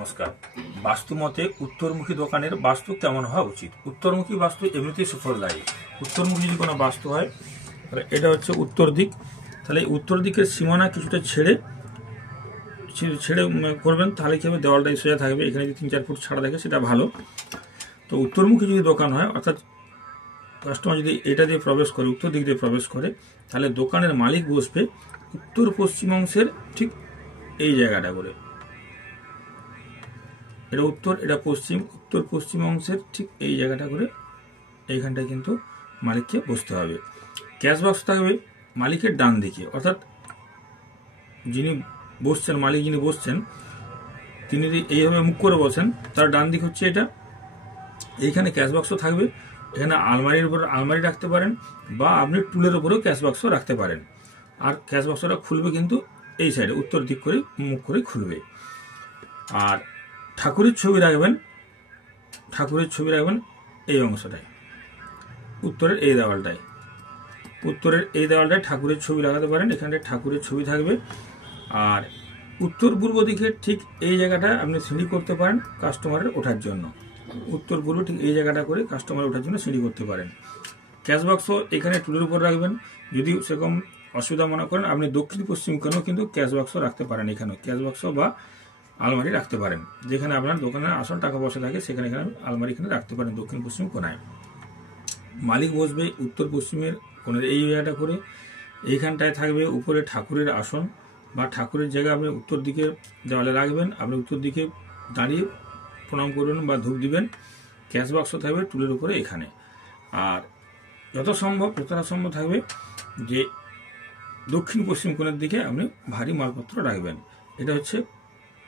নমস্কার। বাস্তুমতে উত্তরমুখী দোকানের বাস্তু কেমন হওয়া উচিত? উত্তরমুখী বাস্তু এমনিতেই সুফলদায়ী। উত্তরমুখী যদি কোনো বাস্তু হয় তাহলে এটা হচ্ছে উত্তর দিক, তাহলে উত্তর দিকের সীমানা কিছুটা ছেড়ে করবেন, তাহলে কি হবে, দেওয়ালটাই সোজা থাকবে। এখানে যদি 3-4 ফুট ছাড়া থাকে সেটা ভালো। তো উত্তরমুখী যদি দোকান হয়, অর্থাৎ কাস্টমার যদি এটা দিয়ে প্রবেশ করে, উত্তর দিক দিয়ে প্রবেশ করে, তাহলে দোকানের মালিক বসবে উত্তর পশ্চিম অংশের ঠিক এই জায়গাটা করে। এটা উত্তর, এটা পশ্চিম, উত্তর পশ্চিম অংশের ঠিক এই জায়গাটা করে এইখানটায় কিন্তু মালিককে বসতে হবে। ক্যাশ বক্স থাকবে মালিকের ডান দিকে, অর্থাৎ যিনি বসছেন, মালিক যিনি বসছেন, তিনি যদি এইভাবে মুখ করে বসেন, তার ডান দিক হচ্ছে এটা। এইখানে ক্যাশ বক্স থাকবে, এখানে আলমারির উপর আলমারি রাখতে পারেন, বা আপনি টুলের উপরেও ক্যাশ বক্স রাখতে পারেন। আর ক্যাশ বক্সটা খুলবে কিন্তু এই সাইডে, উত্তর দিক করে মুখ করে খুলবে। আর ঠাকুরের ছবি রাখবেন, ঠাকুরের ছবি রাখবেন এই অংশটায়, উত্তরের এই দেওয়ালটায়, উত্তরের এই দেওয়ালটায় ঠাকুরের ছবি লাগাতে পারেন। এখানটায় ঠাকুরের ছবি থাকবে। আর উত্তর পূর্ব দিকে ঠিক এই জায়গাটায় আপনি সিঁড়ি করতে পারেন কাস্টমারের ওঠার জন্য। উত্তর পূর্ব ঠিক এই জায়গাটা করে কাস্টমার ওঠার জন্য সিঁড়ি করতে পারেন। ক্যাশ বক্স এখানে টুলের উপর রাখবেন। যদি সেরকম অসুবিধা মনে করেন, আপনি দক্ষিণ পশ্চিম কোণেও কিন্তু ক্যাশ বক্স রাখতে পারেন। এখানে ক্যাশ বক্স বা আলমারি রাখতে পারেন, যেখানে আপনার দোকানের আসল টাকা পয়সা থাকে সেখানে আলমারি এখানে রাখতে পারেন দক্ষিণ পশ্চিম কোণায়। মালিক বসবে উত্তর পশ্চিমের কোণের এই জায়গাটা করে। এইখানটায় থাকবে উপরে ঠাকুরের আসন বা ঠাকুরের জায়গা আপনি উত্তর দিকে দেওয়ালে রাখবেন। আপনি উত্তর দিকে দাঁড়িয়ে প্রণাম করবেন বা ধূপ দিবেন। ক্যাশ বক্স থাকবে টুলের উপরে এখানে। আর যতটা সম্ভব থাকবে যে দক্ষিণ পশ্চিম কোণের দিকে আপনি ভারী মালপত্র রাখবেন। এটা হচ্ছে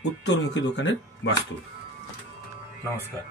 উত্তরমুখী দোকানের বাস্তু। নমস্কার।